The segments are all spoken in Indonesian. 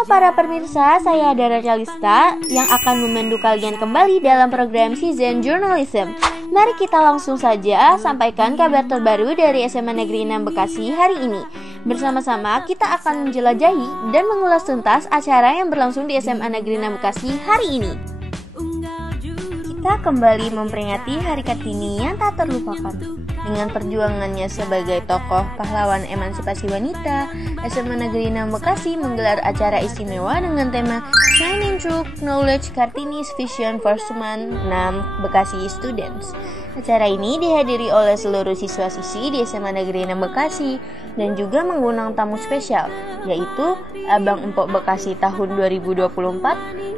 Halo para pemirsa, saya Dara Calista yang akan memandu kalian kembali dalam program Season Journalism. Mari kita langsung saja sampaikan kabar terbaru dari SMA Negeri 6 Bekasi hari ini. Bersama-sama kita akan menjelajahi dan mengulas tuntas acara yang berlangsung di SMA Negeri 6 Bekasi hari ini. Kita kembali memperingati Hari Kartini yang tak terlupakan. Dengan perjuangannya sebagai tokoh pahlawan emansipasi wanita, SMA Negeri 6 Bekasi menggelar acara istimewa dengan tema Shining Through Knowledge Kartini's Vision for Suman 6 Bekasi Students. Acara ini dihadiri oleh seluruh siswa-siswi di SMA Negeri 6 Bekasi dan juga mengundang tamu spesial, yaitu Abang Empok Bekasi tahun 2024,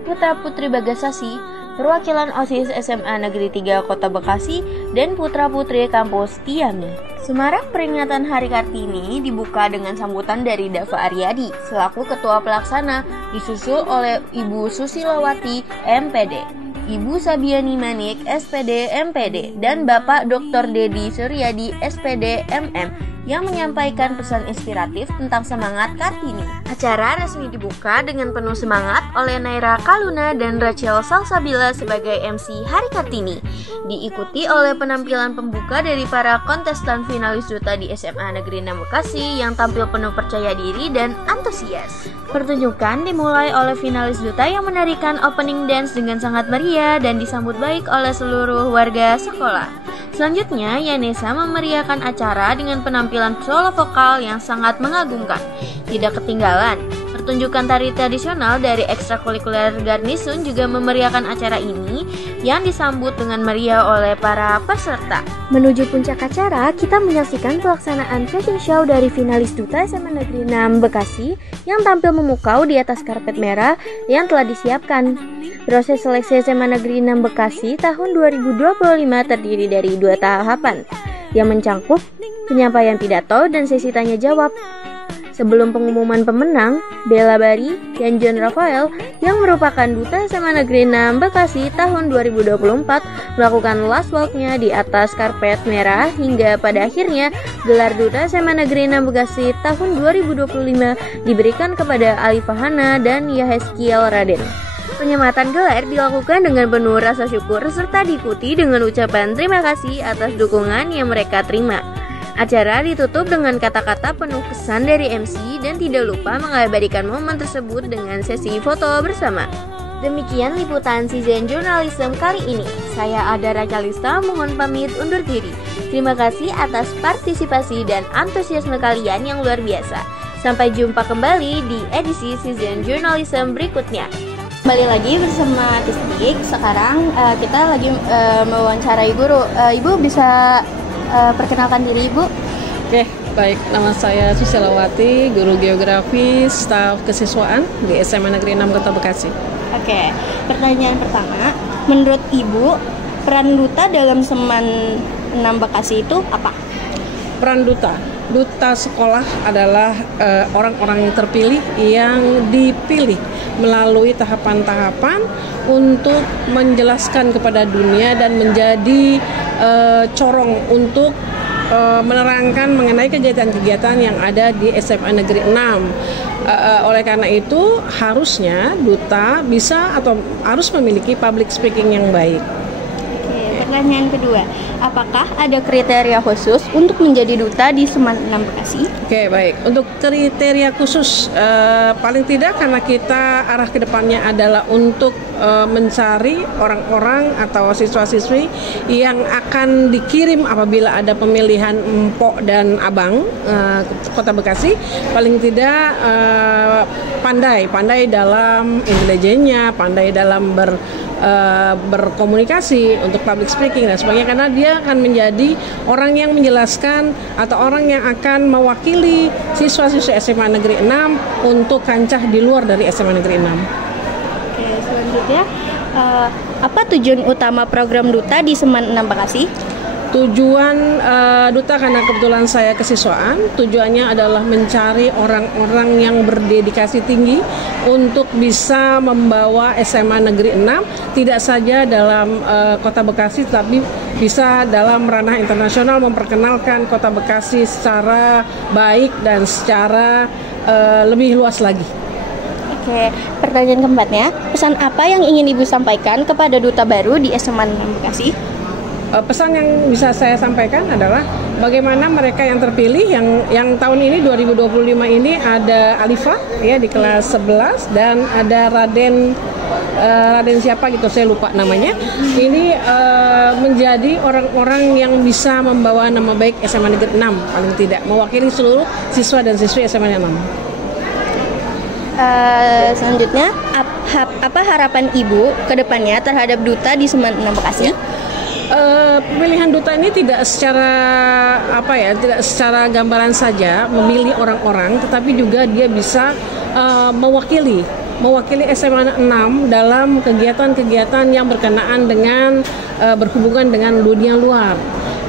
Putra Putri Bagasasi, perwakilan OSIS SMA Negeri 3 Kota Bekasi, dan putra-putri kampus Tiami. Semarak peringatan Hari Kartini dibuka dengan sambutan dari Dava Aryadi selaku Ketua Pelaksana, disusul oleh Ibu Susilowati MPD, Ibu Sabiani Manik SPD MPD, dan Bapak Dr. Dedi Suryadi SPD MM yang menyampaikan pesan inspiratif tentang semangat Kartini. Acara resmi dibuka dengan penuh semangat oleh Naira Kaluna dan Rachel Salsabila sebagai MC Hari Kartini, diikuti oleh penampilan pembuka dari para kontestan finalis duta di SMA Negeri 6 Bekasi yang tampil penuh percaya diri dan antusias. Pertunjukan dimulai oleh finalis duta yang menarikan opening dance dengan sangat meriah dan disambut baik oleh seluruh warga sekolah. Selanjutnya, Yanesa memeriahkan acara dengan penampilan solo vokal yang sangat mengagumkan. Tidak ketinggalan, pertunjukan tari tradisional dari ekstrakurikuler Garnisun juga memeriahkan acara ini yang disambut dengan meriah oleh para peserta. Menuju puncak acara, kita menyaksikan pelaksanaan fashion show dari finalis duta SMA Negeri 6 Bekasi yang tampil memukau di atas karpet merah yang telah disiapkan. Proses seleksi SMA Negeri 6 Bekasi tahun 2025 terdiri dari 2 tahapan yang mencangkup penyampaian pidato dan sesi tanya jawab. Sebelum pengumuman pemenang, Bella Bari dan John Rafael yang merupakan duta SMA Negeri 6 Bekasi tahun 2024 melakukan last walk-nya di atas karpet merah hingga pada akhirnya gelar duta SMA Negeri 6 Bekasi tahun 2025 diberikan kepada Ali Fahana dan Yahezkiel Raden. Penyematan gelar dilakukan dengan penuh rasa syukur serta diikuti dengan ucapan terima kasih atas dukungan yang mereka terima. Acara ditutup dengan kata-kata penuh kesan dari MC dan tidak lupa mengabadikan momen tersebut dengan sesi foto bersama. Demikian liputan Season Journalism kali ini. Saya Adara Calista mohon pamit undur diri. Terima kasih atas partisipasi dan antusiasme kalian yang luar biasa. Sampai jumpa kembali di edisi Season Journalism berikutnya. Kembali lagi bersama Tistik. Sekarang kita lagi mewawancarai guru. Ibu bisa perkenalkan diri Ibu. Oke, baik. Nama saya Susilowati, guru geografi, staf kesiswaan di SMA Negeri 6 Kota Bekasi. Oke, pertanyaan pertama, menurut Ibu, peran duta dalam Seman 6 Bekasi itu apa? Peran duta sekolah adalah orang-orang yang terpilih yang dipilih melalui tahapan-tahapan untuk menjelaskan kepada dunia dan menjadi corong untuk menerangkan mengenai kegiatan-kegiatan yang ada di SMA Negeri 6. Oleh karena itu harusnya duta bisa atau harus memiliki public speaking yang baik. Pertanyaan kedua, apakah ada kriteria khusus untuk menjadi duta di Seman 6 Bekasi? Oke, baik. Untuk kriteria khusus, paling tidak karena kita arah ke depannya adalah untuk mencari orang-orang atau siswa-siswi yang akan dikirim apabila ada pemilihan empok dan abang Kota Bekasi, paling tidak pandai dalam intelijennya, pandai dalam berkomunikasi untuk public speaking dan sebagainya, karena dia akan menjadi orang yang menjelaskan atau orang yang akan mewakili siswa-siswa SMA Negeri 6 untuk kancah di luar dari SMA Negeri 6. Oke, selanjutnya apa tujuan utama program duta di Seman 6 Bekasi? Tujuan duta, karena kebetulan saya kesiswaan, tujuannya adalah mencari orang-orang yang berdedikasi tinggi untuk bisa membawa SMA Negeri 6 tidak saja dalam Kota Bekasi, tapi bisa dalam ranah internasional memperkenalkan Kota Bekasi secara baik dan secara lebih luas lagi. Oke, pertanyaan keempatnya, pesan apa yang ingin Ibu sampaikan kepada duta baru di SMA 6 Bekasi? Pesan yang bisa saya sampaikan adalah bagaimana mereka yang terpilih yang tahun ini 2025 ini ada Alifah ya di kelas 11 dan ada Raden siapa gitu saya lupa namanya. Ini menjadi orang-orang yang bisa membawa nama baik SMA Negeri 6 paling tidak mewakili seluruh siswa dan siswi SMA 6. Selanjutnya, apa harapan Ibu ke depannya terhadap duta di SMA 6 Bekasi? Pemilihan duta ini tidak secara gambaran saja memilih orang-orang, tetapi juga dia bisa mewakili SMA 6 dalam kegiatan-kegiatan yang berkenaan dengan berhubungan dengan dunia luar.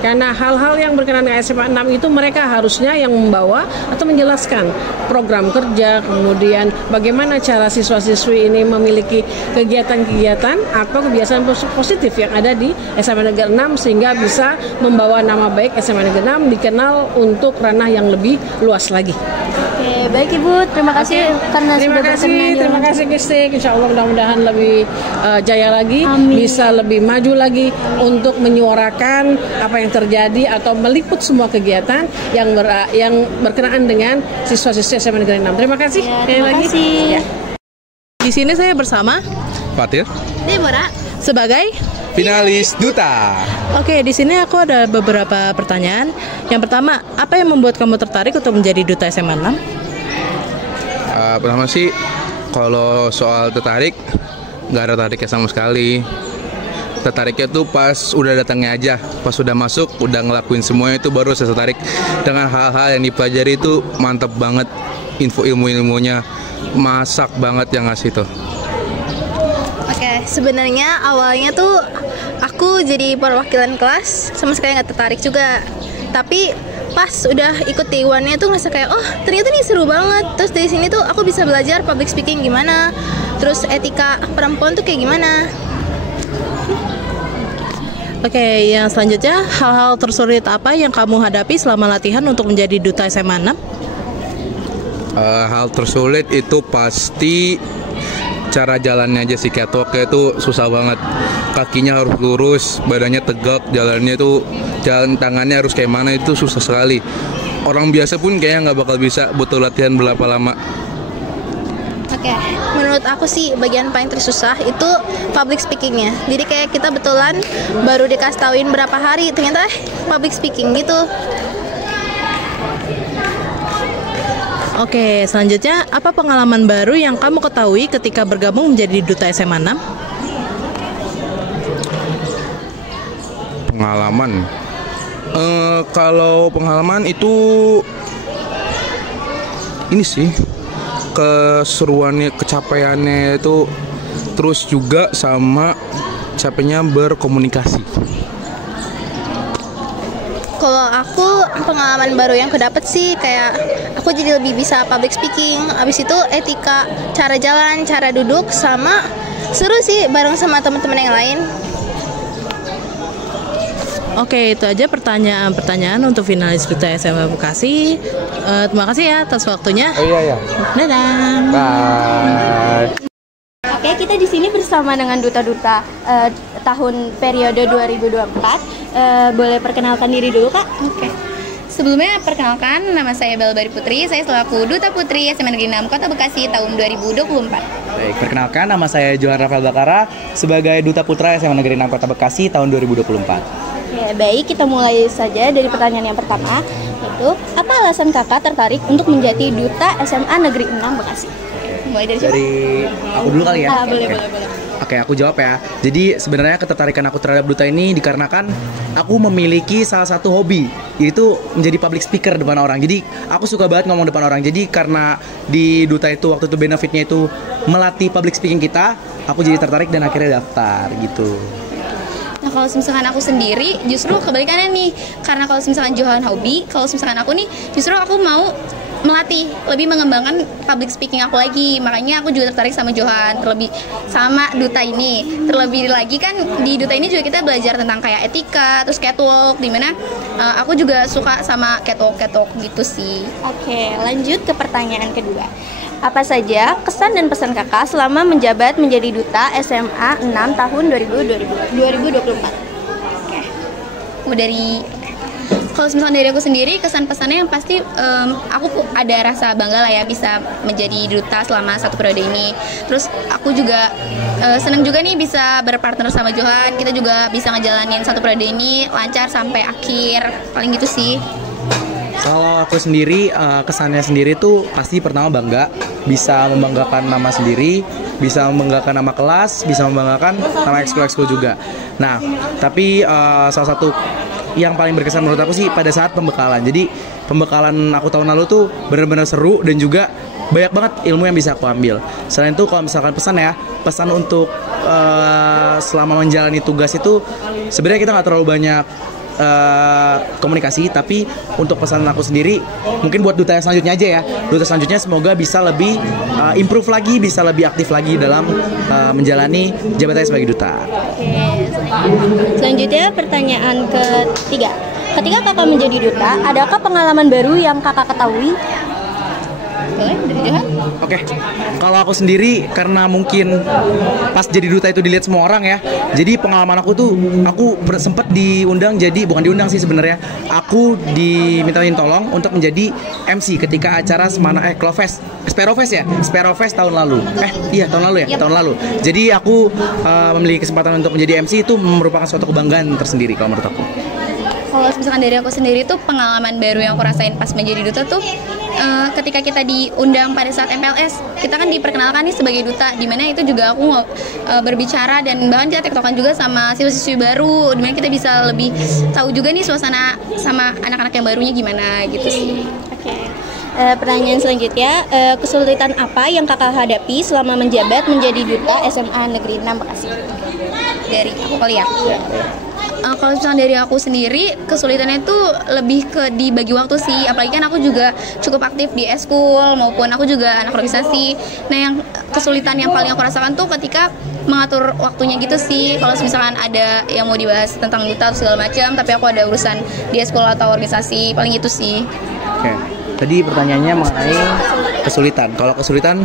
Karena hal-hal yang berkenaan dengan SMA 6 itu mereka harusnya yang membawa atau menjelaskan program kerja, kemudian bagaimana cara siswa-siswi ini memiliki kegiatan-kegiatan atau kebiasaan positif yang ada di SMA Negeri 6 sehingga bisa membawa nama baik SMA Negeri 6 dikenal untuk ranah yang lebih luas lagi. Oke, baik Ibu, terima kasih karena sudah berkenan. Terima kasih Kistik. Insya Allah mudah-mudahan lebih jaya lagi, bisa lebih maju lagi untuk menyuarakan apa yang terjadi atau meliput semua kegiatan yang berkenaan dengan siswa-siswi SMA Negeri 6. Terima kasih. Terima kasih. Ya. Di sini saya bersama Fatir Deborah sebagai finalis duta. Oke, di sini aku ada beberapa pertanyaan. Yang pertama, apa yang membuat kamu tertarik untuk menjadi duta SMA 6? Pertama sih, kalau soal tertarik, nggak ada tariknya sama sekali. Tertariknya tuh pas udah datangnya aja, pas udah masuk, udah ngelakuin semuanya itu baru saya tertarik. Dengan hal-hal yang dipelajari itu mantep banget, ilmunya masak banget yang ngasih tuh. Oke, sebenarnya awalnya tuh aku jadi perwakilan kelas sama sekali nggak tertarik juga. Tapi pas udah ikut T1-nya tuh ngerasa kayak, oh ternyata nih seru banget. Terus dari sini tuh aku bisa belajar public speaking gimana, terus etika perempuan tuh kayak gimana. Oke, yang selanjutnya, hal-hal tersulit apa yang kamu hadapi selama latihan untuk menjadi duta SMA 6? Hal tersulit itu pasti cara jalannya aja sih, catwalknya itu susah banget. Kakinya harus lurus, badannya tegak, jalannya itu jalan tangannya harus kayak mana itu susah sekali. Orang biasa pun kayaknya nggak bakal bisa, butuh latihan berapa lama. Oke, menurut aku sih bagian paling tersusah itu public speakingnya. Jadi kayak kita betulan baru dikasih tauin berapa hari, ternyata public speaking gitu. Oke, selanjutnya, apa pengalaman baru yang kamu ketahui ketika bergabung menjadi duta SMA 6? Pengalaman, kalau pengalaman itu ini sih keseruannya, kecapaiannya itu, terus juga sama capeknya berkomunikasi. Kalau aku pengalaman baru yang kedapet sih kayak aku jadi lebih bisa public speaking. Abis itu etika, cara jalan, cara duduk, sama seru sih bareng sama teman-teman yang lain. Oke, itu aja pertanyaan untuk finalis duta SMA Bekasi. Terima kasih ya atas waktunya. Oh iya. Dadah. Bye. Oke, kita di sini bersama dengan duta-duta tahun periode 2024. Boleh perkenalkan diri dulu, Kak? Oke. Sebelumnya perkenalkan, nama saya Belbari Putri. Saya selaku Duta Putri SMA Negeri 6 Kota Bekasi tahun 2024. Baik, perkenalkan nama saya Johan Rafael Bakara sebagai Duta Putra SMA Negeri 6 Kota Bekasi tahun 2024. Oke, baik, kita mulai saja dari pertanyaan yang pertama, yaitu apa alasan Kakak tertarik untuk menjadi duta SMA Negeri 6 Bekasi? Mulai dari siapa? Dari aku dulu kali ya. Boleh. Oke, aku jawab ya. Jadi sebenarnya ketertarikan aku terhadap duta ini dikarenakan aku memiliki salah satu hobi, yaitu menjadi public speaker depan orang. Jadi aku suka banget ngomong depan orang. Jadi karena di duta itu waktu itu benefitnya itu melatih public speaking kita, aku jadi tertarik dan akhirnya daftar gitu. Nah, kalau misalkan aku sendiri justru kebalikannya nih. Karena kalau misalkan Johan hobi, kalau misalkan aku nih justru aku mau melatih, lebih mengembangkan public speaking aku lagi. Makanya aku juga tertarik sama Johan, terlebih sama duta ini. Terlebih lagi kan di duta ini juga kita belajar tentang kayak etika, terus catwalk, dimana aku juga suka sama catwalk gitu sih. Oke, lanjut ke pertanyaan kedua. Apa saja kesan dan pesan kakak selama menjabat menjadi duta SMA 6 tahun 2024? Oke. Kalau misalkan dari aku sendiri, kesan pesannya yang pasti aku ada rasa bangga lah ya bisa menjadi duta selama 1 periode ini. Terus aku juga senang juga nih bisa berpartner sama Johan. Kita juga bisa ngejalanin 1 periode ini lancar sampai akhir. Paling gitu sih. Kalau aku sendiri, kesannya sendiri tuh pasti pertama bangga, bisa membanggakan nama sendiri, bisa membanggakan nama kelas, bisa membanggakan nama ekskul juga. Nah, tapi salah satu yang paling berkesan menurut aku sih pada saat pembekalan. Jadi pembekalan aku tahun lalu tuh benar-benar seru dan juga banyak banget ilmu yang bisa aku ambil. Selain itu kalau misalkan pesan untuk selama menjalani tugas itu sebenarnya kita nggak terlalu banyak komunikasi, tapi untuk pesan aku sendiri mungkin buat duta yang selanjutnya aja ya. Duta selanjutnya semoga bisa lebih improve lagi, bisa lebih aktif lagi dalam menjalani jabatannya sebagai duta. Oke, selanjutnya pertanyaan ketiga. Ketika kakak menjadi duta, adakah pengalaman baru yang kakak ketahui? Oke, kalau aku sendiri karena mungkin pas jadi duta itu dilihat semua orang ya. Jadi pengalaman aku sempat diundang, jadi bukan diundang sih sebenarnya. Aku dimintain tolong untuk menjadi MC ketika acara Semana Clovest, Sparrowfest tahun lalu. Tahun lalu. Jadi aku memiliki kesempatan untuk menjadi MC itu merupakan suatu kebanggaan tersendiri kalau menurut aku. Kalau misalkan dari aku sendiri tuh pengalaman baru yang aku rasain pas menjadi duta tuh ketika kita diundang pada saat MPLS, kita kan diperkenalkan nih sebagai duta, dimana itu juga aku berbicara dan bahkan kita tektokan juga sama siswa-siswi baru, dimana kita bisa lebih tahu juga nih suasana sama anak-anak yang barunya gimana gitu sih. Oke. Pertanyaan selanjutnya, kesulitan apa yang kakak hadapi selama menjabat menjadi duta SMA Negeri 6 Bekasi? Dari aku kali ya. Kalau misalnya dari aku sendiri, kesulitannya itu lebih ke dibagi waktu sih. Apalagi kan aku juga cukup aktif di eskul maupun aku juga anak organisasi. Nah, yang kesulitan yang paling aku rasakan tuh ketika mengatur waktunya gitu sih. Kalau misalkan ada yang mau dibahas tentang duta atau segala macam, tapi aku ada urusan di eskul atau organisasi, paling itu sih. Oke. Tadi pertanyaannya mengenai kesulitan. Kalau kesulitan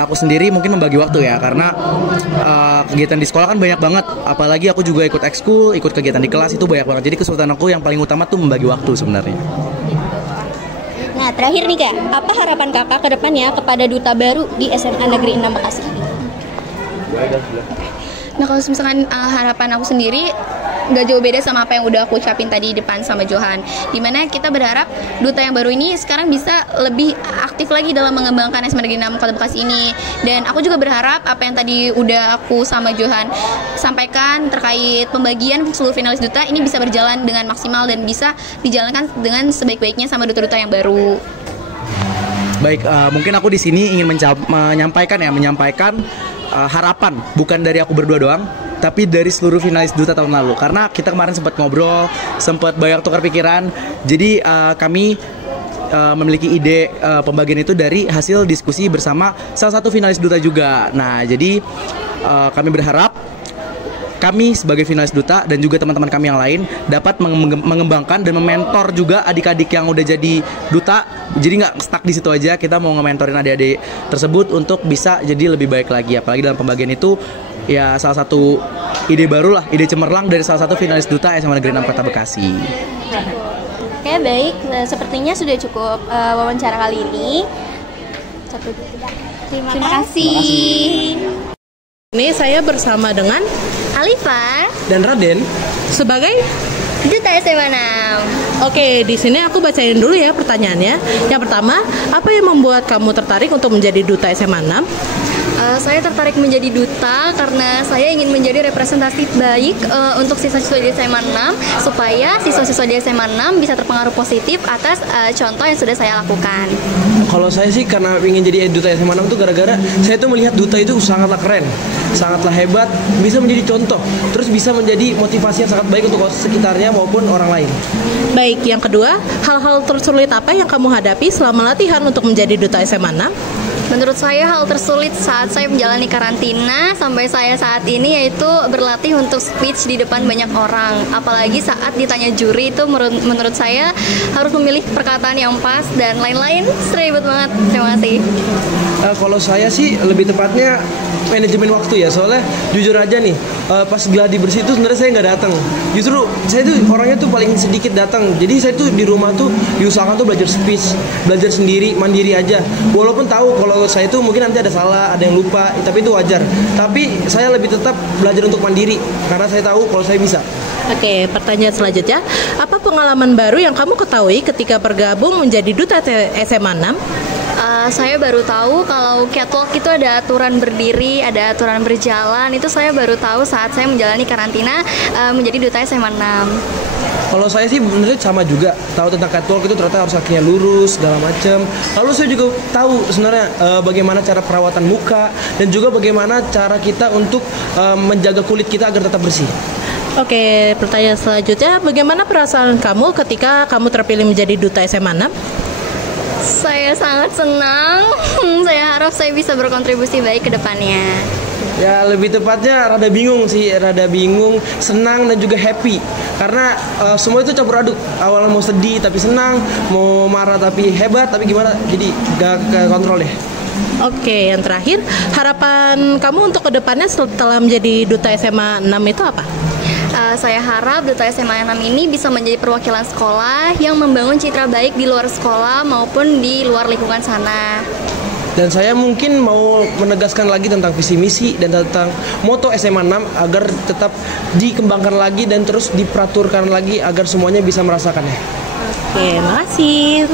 aku sendiri mungkin membagi waktu ya, karena kegiatan di sekolah kan banyak banget, apalagi aku juga ikut ekskul, ikut kegiatan di kelas itu banyak banget. Jadi kesulitan aku yang paling utama tuh membagi waktu sebenarnya. Nah, terakhir nih Kak, apa harapan kakak ke depannya kepada duta baru di SMA Negeri 6 Bekasi? Nah, kalau misalkan harapan aku sendiri nggak jauh beda sama apa yang udah aku ucapin tadi di depan sama Johan, dimana kita berharap duta yang baru ini sekarang bisa lebih aktif lagi dalam mengembangkan SMA Negeri 6 Kota Bekasi ini. Dan aku juga berharap apa yang tadi udah aku sama Johan sampaikan terkait pembagian seluruh finalis duta ini bisa berjalan dengan maksimal dan bisa dijalankan dengan sebaik-baiknya sama duta-duta yang baru. Baik, mungkin aku di sini ingin menyampaikan harapan bukan dari aku berdua doang, tapi dari seluruh finalis duta tahun lalu. Karena kita kemarin sempat ngobrol, sempat banyak tukar pikiran. Jadi kami memiliki ide pembagian itu dari hasil diskusi bersama salah satu finalis duta juga. Nah, jadi kami berharap kami sebagai finalis duta dan juga teman-teman kami yang lain dapat mengembangkan dan mementor juga adik-adik yang udah jadi duta. Jadi nggak stuck di situ aja, kita mau nge-mentorin adik-adik tersebut untuk bisa jadi lebih baik lagi. Apalagi dalam pembagian itu ya salah satu ide baru lah, ide cemerlang dari salah satu finalis duta SMA Negeri 6 Kota Bekasi. Oke, baik, sepertinya sudah cukup wawancara kali ini. Terima kasih. Ini saya bersama dengan Alifa Dan Raden sebagai duta SMA 6. Oke, di sini aku bacain dulu ya pertanyaannya. Yang pertama, apa yang membuat kamu tertarik untuk menjadi duta SMA 6? Saya tertarik menjadi duta karena saya ingin menjadi representasi baik untuk siswa-siswa di SMA 6 supaya siswa-siswa di SMA 6 bisa terpengaruh positif atas contoh yang sudah saya lakukan. Kalau saya sih karena ingin jadi duta SMA 6 tuh gara-gara saya tuh melihat duta itu sangatlah keren, sangatlah hebat, bisa menjadi contoh, terus bisa menjadi motivasi yang sangat baik untuk sekitarnya maupun orang lain. Baik, yang kedua, hal-hal tersulit apa yang kamu hadapi selama latihan untuk menjadi duta SMA 6? Menurut saya hal tersulit saat saya menjalani karantina sampai saya saat ini yaitu berlatih untuk speech di depan banyak orang. Apalagi saat ditanya juri itu menurut saya harus memilih perkataan yang pas dan lain-lain. Ribet banget. Terima kasih. Kalau saya sih lebih tepatnya manajemen waktu ya, soalnya jujur aja nih pas gladi bersih itu sebenarnya saya nggak datang. Justru saya tuh orangnya tuh paling sedikit datang. Jadi saya tuh di rumah tuh diusahakan tuh belajar speech, belajar sendiri, mandiri aja. Walaupun tahu kalau saya tuh mungkin nanti ada salah, ada yang lupa, tapi itu wajar. Tapi saya lebih tetap belajar untuk mandiri karena saya tahu kalau saya bisa. Oke, pertanyaan selanjutnya, apa pengalaman baru yang kamu ketahui ketika bergabung menjadi duta SMA 6? Saya baru tahu kalau catwalk itu ada aturan berdiri, ada aturan berjalan. Itu saya baru tahu saat saya menjalani karantina menjadi duta SMA 6. Kalau saya sih benernya sama juga, tahu tentang catwalk itu ternyata harus kakinya lurus segala macam. Lalu saya juga tahu sebenarnya bagaimana cara perawatan muka dan juga bagaimana cara kita untuk menjaga kulit kita agar tetap bersih. Oke, pertanyaan selanjutnya, bagaimana perasaan kamu ketika kamu terpilih menjadi duta SMA 6? Saya sangat senang. Saya harap saya bisa berkontribusi baik ke depannya. Ya lebih tepatnya rada bingung sih, rada bingung, senang dan juga happy. Karena semua itu campur aduk. Awalnya mau sedih tapi senang, mau marah tapi hebat, tapi gimana? Jadi gak kontrol deh. Oke, yang terakhir, harapan kamu untuk kedepannya setelah menjadi duta SMA 6 itu apa? Saya harap duta SMA 6 ini bisa menjadi perwakilan sekolah yang membangun citra baik di luar sekolah maupun di luar lingkungan sana. Dan saya mungkin mau menegaskan lagi tentang visi misi dan tentang moto SMA 6 agar tetap dikembangkan lagi dan terus diperaturkan lagi agar semuanya bisa merasakannya. Oke, makasih.